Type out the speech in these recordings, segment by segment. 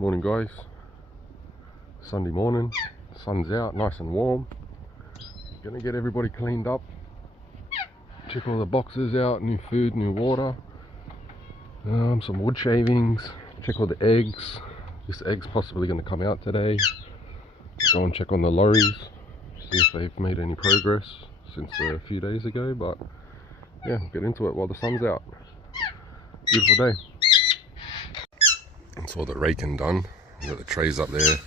Morning guys, Sunday morning, sun's out, nice and warm. Gonna get everybody cleaned up, check all the boxes out, new food, new water, some wood shavings, check all the eggs. This egg's possibly gonna come out today. Go and check on the lorries, see if they've made any progress since a few days ago, but yeah, get into it while the sun's out. Beautiful day. That's all the raking done. Got the trays up there.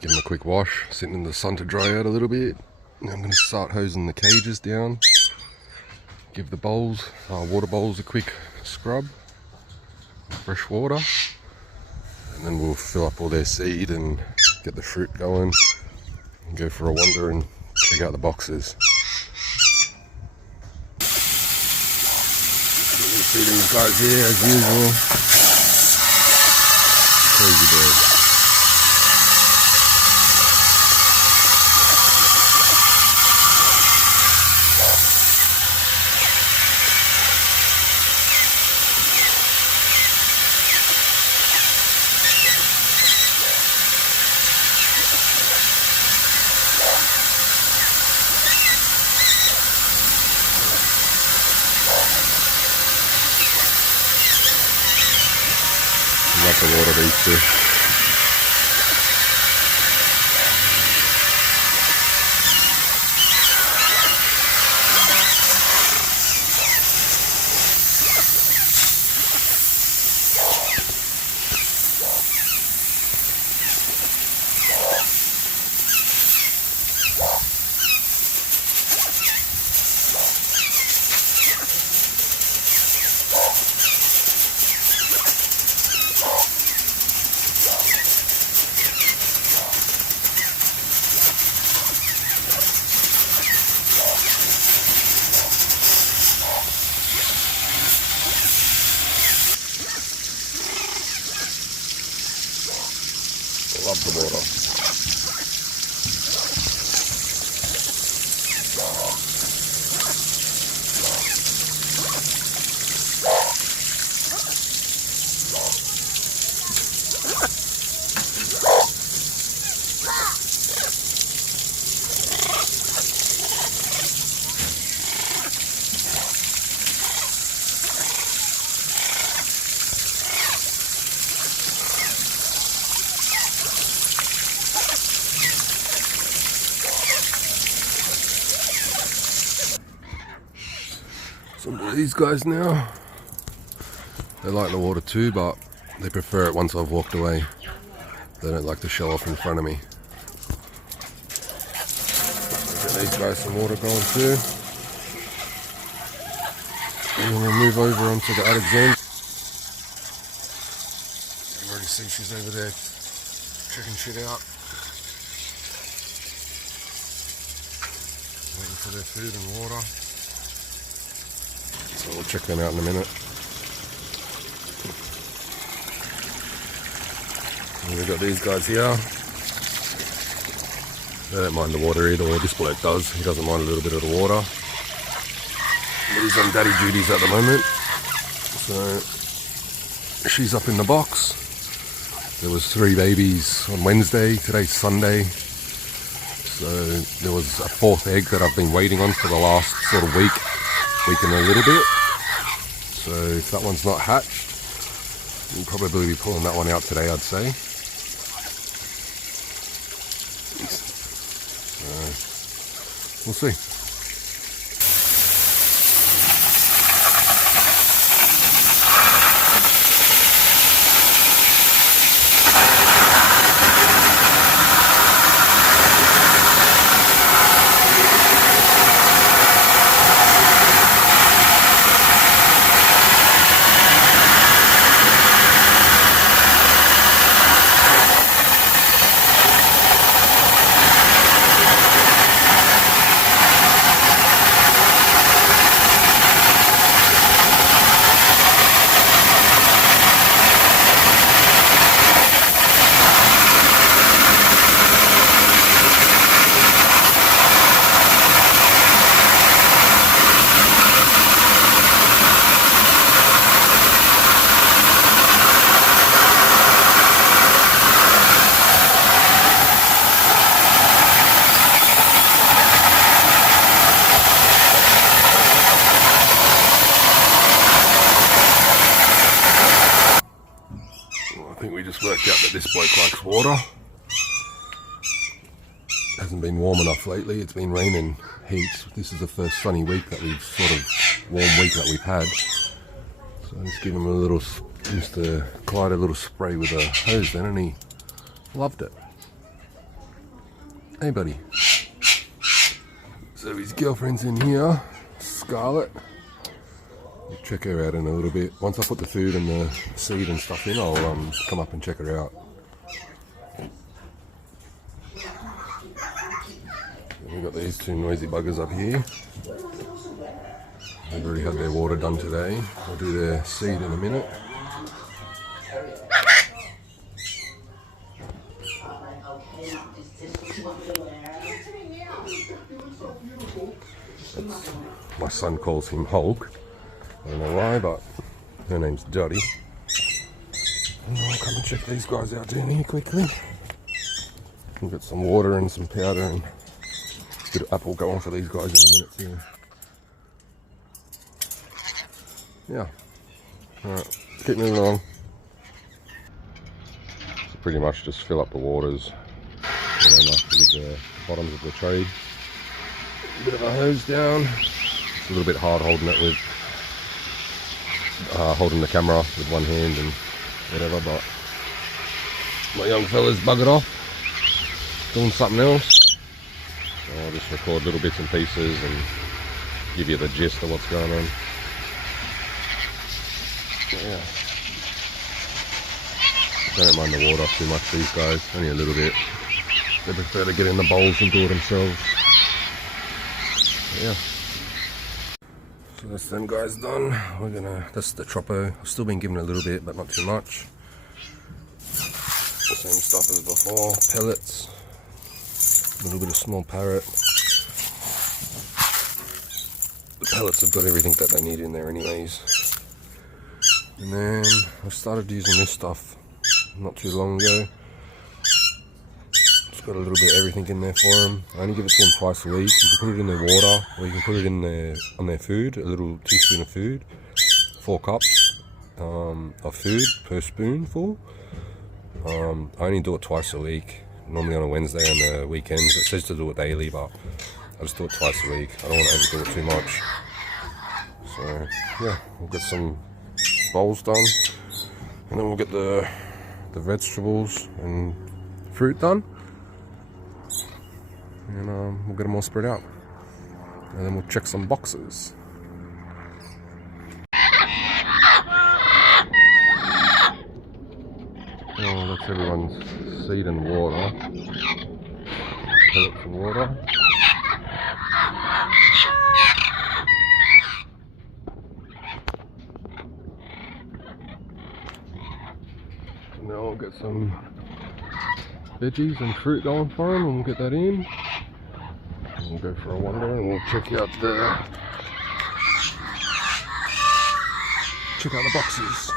Give them a quick wash, sitting in the sun to dry out a little bit. Now I'm going to start hosing the cages down. Give the bowls, water bowls, a quick scrub, fresh water, and then we'll fill up all their seed and get the fruit going. And go for a wander and check out the boxes. Feeding these guys here as usual. Crazy bird. Love the water these fish. Love the water. Some of these guys now, they like the water too, but they prefer it once I've walked away. They don't like to show off in front of me. Get these guys some water going too. And then we'll move over onto the Alexander. You can already see she's over there checking shit out. Waiting for their food and water. So we'll check them out in a minute. And we've got these guys here. They don't mind the water either, or this bloke does. He doesn't mind a little bit of the water. But he's on daddy duties at the moment. So she's up in the box. There was 3 babies on Wednesday. Today's Sunday. So there was a 4th egg that I've been waiting on for the last sort of week and a little bit. So if that one's not hatched, we'll probably be pulling that one out today, I'd say. We'll see. we just worked out that this bloke likes water. Hasn't been warm enough lately. It's been raining heaps. This is the first sunny week that we've warm week that we've had. So I just give him a little, used to Clyde a little spray with a hose then, and he loved it. Hey buddy. So his girlfriend's in here, Scarlett. We'll check her out in a little bit. Once I put the food and the seed and stuff in, I'll come up and check her out. We've got these two noisy buggers up here. They've already had their water done today. I'll do their seed in a minute. My son calls him Hulk. I don't know why, but her name's Dottie. And I'll come and check these guys out down here quickly. We'll get some water and some powder and a bit of apple going for these guys in a minute too. Yeah. Alright, keep moving along. So pretty much just fill up the waters, and then after with the bottoms of the trade. A bit of a hose down. It's a little bit hard holding it with holding the camera with one hand and whatever, but my young fella's buggered off doing something else. So I'll just record little bits and pieces and give you the gist of what's going on. Yeah. Don't mind the water too much, these guys, only a little bit. They prefer to get in the bowls and do it themselves. But yeah. So that's them guys done. That's the Troppo. I've still been giving it a little bit, but not too much. The same stuff as before, pellets, a little bit of small parrot. The pellets have got everything that they need in there anyways. And then I started using this stuff not too long ago. It's got a little bit of everything in there for them. I only give it to them twice a week. You can put it in their water, or you can put it in on their food, a little teaspoon of food, 4 cups of food per spoonful. I only do it twice a week, normally on a Wednesday and the weekends. It says to do it daily, but I just do it twice a week. I don't want to overdo it too much. So yeah, we'll get some bowls done, and then we'll get the vegetables and fruit done, and we'll get them all spread out, and then we'll check some boxes. Oh, that's everyone's seed and water, pellets and water. Now we'll get some veggies and fruit going for them, and we'll get that in. And we'll go for a wander, and we'll check out the boxes.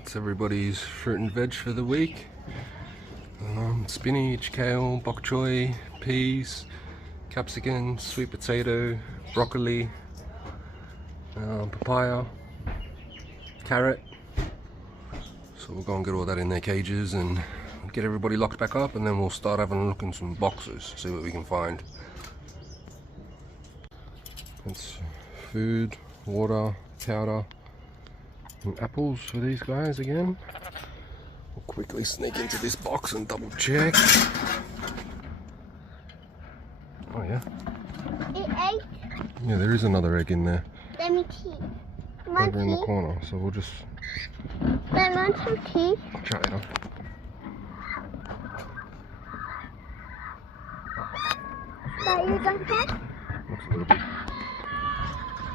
It's everybody's fruit and veg for the week. Spinach, kale, bok choy, peas, capsicum, sweet potato, broccoli, papaya, carrot. So we'll go and get all that in their cages and get everybody locked back up, and then we'll start having a look in some boxes, see what we can find. It's food, water, powder, and apples for these guys again. We'll quickly sneak into this box and double check. Oh yeah. Egg? Yeah, there is another egg in there. Let me see. Over in the corner, so we'll just... I want some tea. Chat it up. That you don't have? Looks a little bit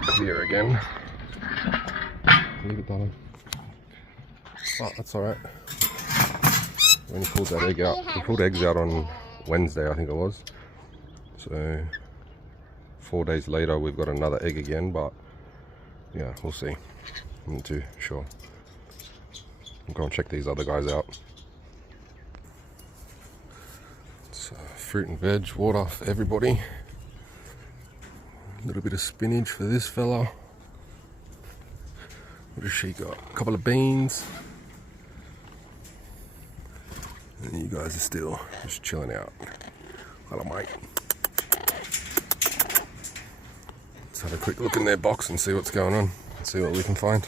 clear again. Leave it, darling. Oh, that's alright. When he pulled that egg out, he pulled eggs out on Wednesday, I think it was. So 4 days later, we've got another egg again, but yeah, we'll see. I'm not too sure. I'll go and check these other guys out. It's fruit and veg, water for everybody. A little bit of spinach for this fella. What has she got? A couple of beans. And you guys are still just chilling out. Hello, mate. Let's have a quick look in their box and see what's going on. See what we can find.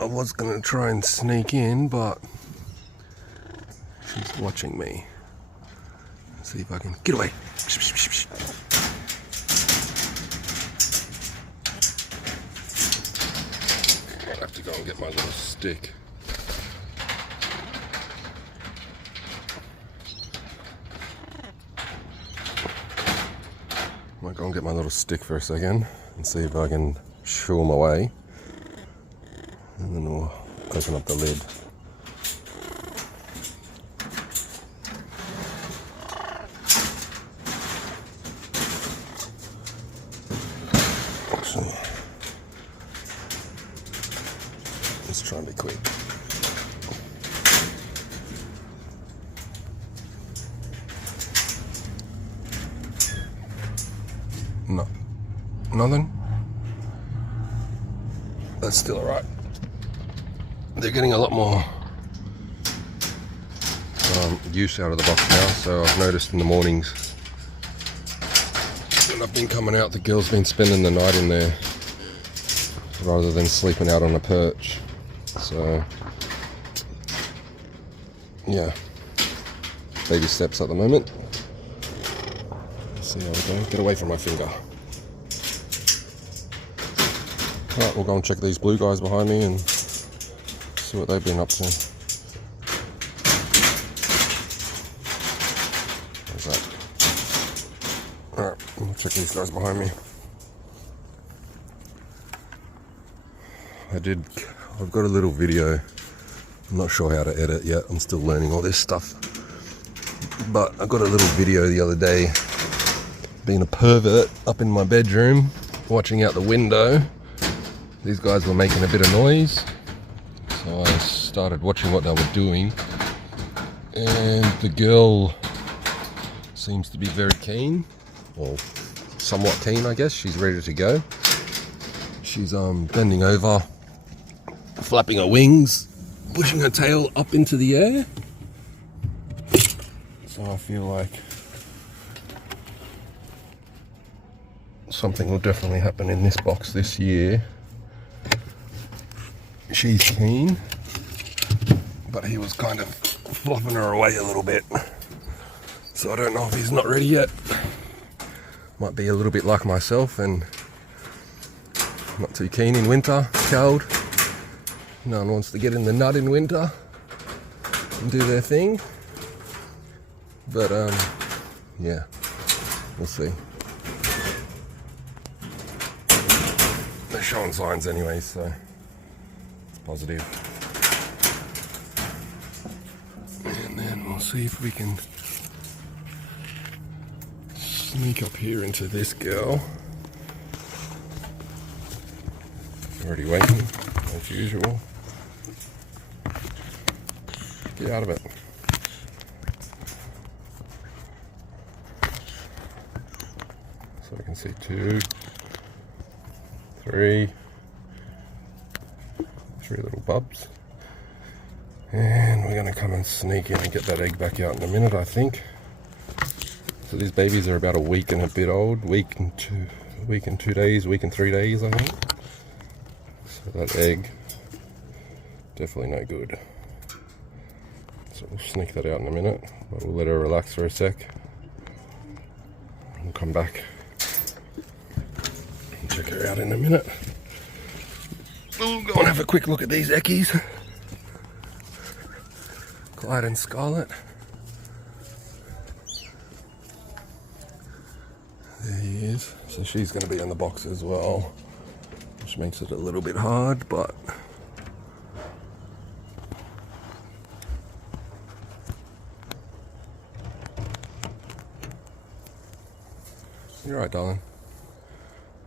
I was going to try and sneak in, but she's watching me. Let's see if I can get away. I'll have to go and get my little stick. I might go and get my little stick for a second and see if I can shoo them away. And then we'll open up the lid. Actually, let's try and be quick. No, nothing. That's still alright. They're getting a lot more use out of the box now, so I've noticed in the mornings when I've been coming out, the girl's been spending the night in there rather than sleeping out on a perch. So yeah, baby steps at the moment. Let's see how we go. Get away from my finger. Alright, we'll go and check these blue guys behind me and see what they've been up to. Where's that? Alright, we'll check these guys behind me. I've got a little video. I'm not sure how to edit yet. I'm still learning all this stuff. But I got a little video the other day, being a pervert up in my bedroom, watching out the window. These guys were making a bit of noise. So I started watching what they were doing, and the girl seems to be very keen, or somewhat keen, I guess. She's ready to go. She's bending over, flapping her wings, pushing her tail up into the air. So I feel like something will definitely happen in this box this year. She's keen, but he was kind of flopping her away a little bit. So I don't know if he's not ready yet. Might be a little bit like myself and not too keen in winter, cold. No one wants to get in the nut in winter and do their thing. But yeah, we'll see. They're showing signs anyway, so positive. And then we'll see if we can sneak up here into this girl. Already waiting, as usual. Get out of it. So I can see 2, 3 little bubs, and we're going to come and sneak in and get that egg back out in a minute, I think. So these babies are about a week and a bit old, week and 2 days, week and 3 days, I think. So that egg, definitely no good. So we'll sneak that out in a minute, but we'll let her relax for a sec. We'll come back and check her out in a minute. We'll go and have a quick look at these eckies. Clyde and Scarlet. There he is. So she's going to be in the box as well, which makes it a little bit hard, but you're right, darling.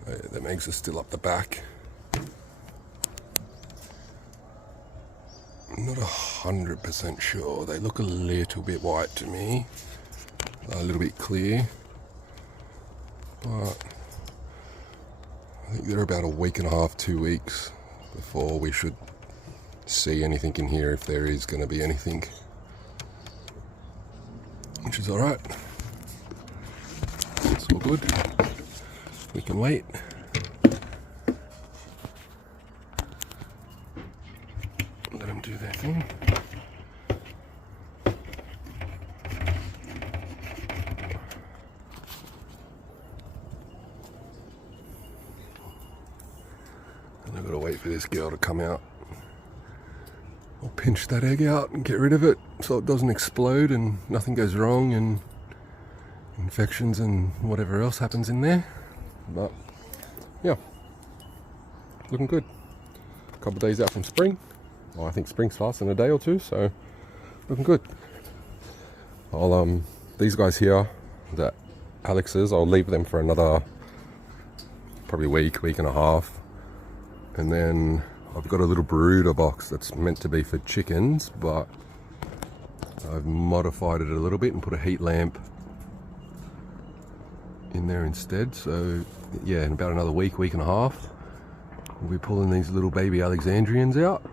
The eggs are still up the back. I'm not 100% sure. They look a little bit white to me, a little bit clear, but I think they're about a week and a half, 2 weeks before we should see anything in here, if there is going to be anything, which is alright. It's all good. We can wait. Let them do their thing. And I've got to wait for this girl to come out. I'll pinch that egg out and get rid of it so it doesn't explode and nothing goes wrong and infections and whatever else happens in there. But yeah, looking good. A couple of days out from spring. Well, I think spring starts in a day or two, so looking good. I'll these guys here, that Alex's, I'll leave them for another probably week and a half, and then I've got a little brooder box that's meant to be for chickens, but I've modified it a little bit and put a heat lamp in there instead. So yeah, in about another week and a half, we'll be pulling these little baby Alexandrians out,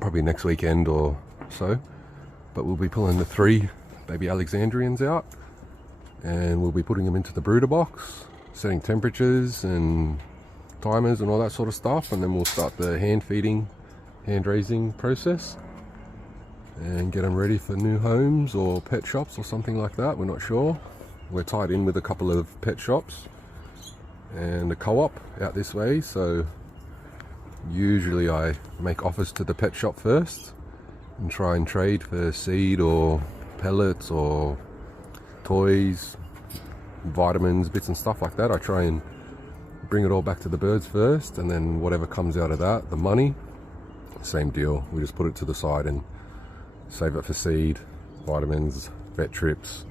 probably next weekend or so. But we'll be pulling the 3 baby Alexandrians out, and we'll be putting them into the brooder box, setting temperatures and timers and all that sort of stuff, and then we'll start the hand feeding, hand raising process and get them ready for new homes or pet shops or something like that. We're not sure. We're tied in with a couple of pet shops and a co-op out this way, so usually I make offers to the pet shop first and try and trade for seed or pellets or toys, vitamins, bits and stuff like that. I try and bring it all back to the birds first, and then whatever comes out of that, the money, same deal. We just put it to the side and save it for seed, vitamins, vet trips,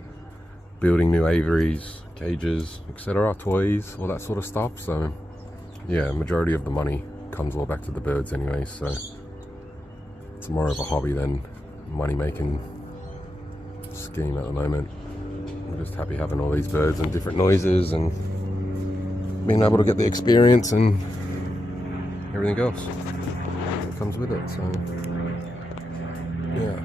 building new aviaries, cages, etc., toys, all that sort of stuff. So yeah, majority of the money comes all back to the birds anyway, so it's more of a hobby than money making scheme at the moment. We're just happy having all these birds and different noises and being able to get the experience and everything else that comes with it. So yeah,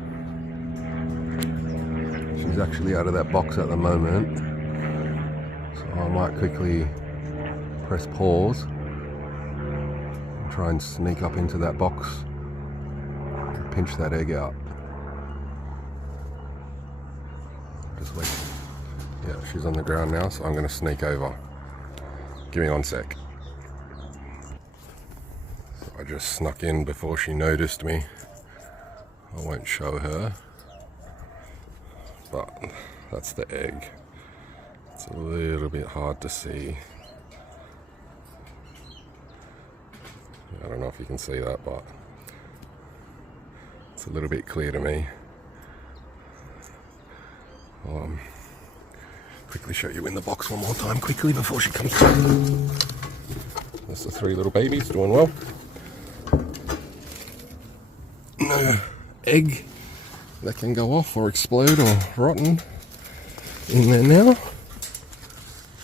she's actually out of that box at the moment, so I might quickly press pause and try and sneak up into that box and pinch that egg out. Just wait. Yeah, she's on the ground now, so I'm going to sneak over. Give me 1 sec. So I just snuck in before she noticed me. I won't show her, but that's the egg. It's a little bit hard to see. I don't know if you can see that, but it's a little bit clear to me. Quickly show you in the box one more time quickly before she comes back. That's the 3 little babies, doing well. No egg that can go off or explode or rotten in there now,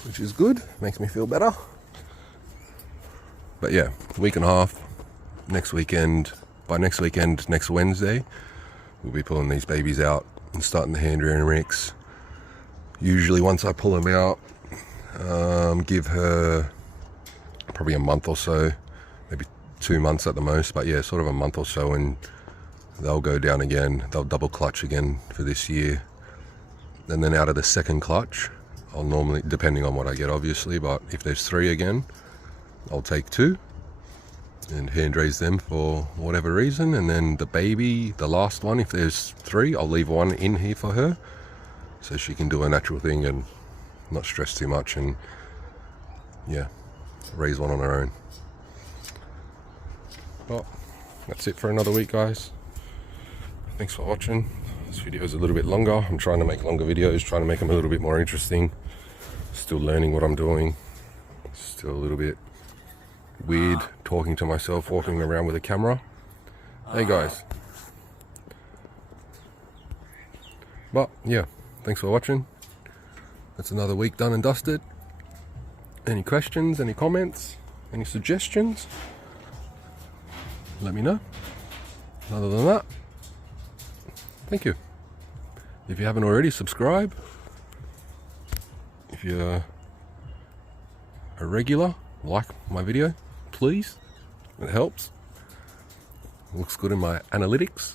which is good, makes me feel better. But yeah, week and a half, next weekend, by next weekend, next Wednesday, we'll be pulling these babies out and starting the hand rearing mix. Usually once I pull them out, give her probably a month or so, maybe 2 months at the most, but yeah, sort of a month or so, and they'll go down again. They'll double clutch again for this year. And then out of the second clutch, I'll normally, depending on what I get obviously, but if there's 3 again, I'll take 2 and hand raise them for whatever reason. And then the baby, the last one, if there's 3, I'll leave 1 in here for her so she can do a natural thing and not stress too much, and yeah, raise 1 on her own. Well, that's it for another week, guys. Thanks for watching. This video is a little bit longer. I'm trying to make longer videos, trying to make them a little bit more interesting. Still learning what I'm doing. Still a little bit weird talking to myself, walking around with a camera. Hey guys. But yeah, thanks for watching. That's another week done and dusted. Any questions, any comments, any suggestions, let me know. Other than that, thank you. If you haven't already, subscribe. If you're a regular, like my video, please. It helps. It looks good in my analytics.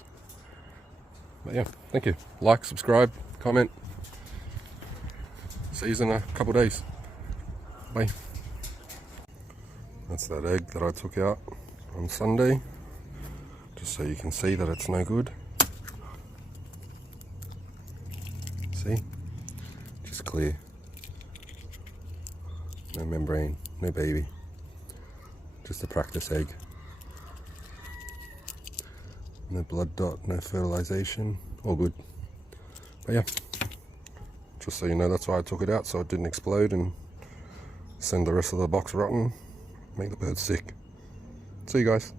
But yeah, thank you. Like, subscribe, comment. See you in a couple of days. Bye. That's that egg that I took out on Sunday, just so you can see that it's no good. See? Just clear. No membrane, no baby. Just a practice egg. No blood dot, no fertilization, all good. But yeah, just so you know, that's why I took it out, so it didn't explode and send the rest of the box rotten, make the birds sick. See you guys.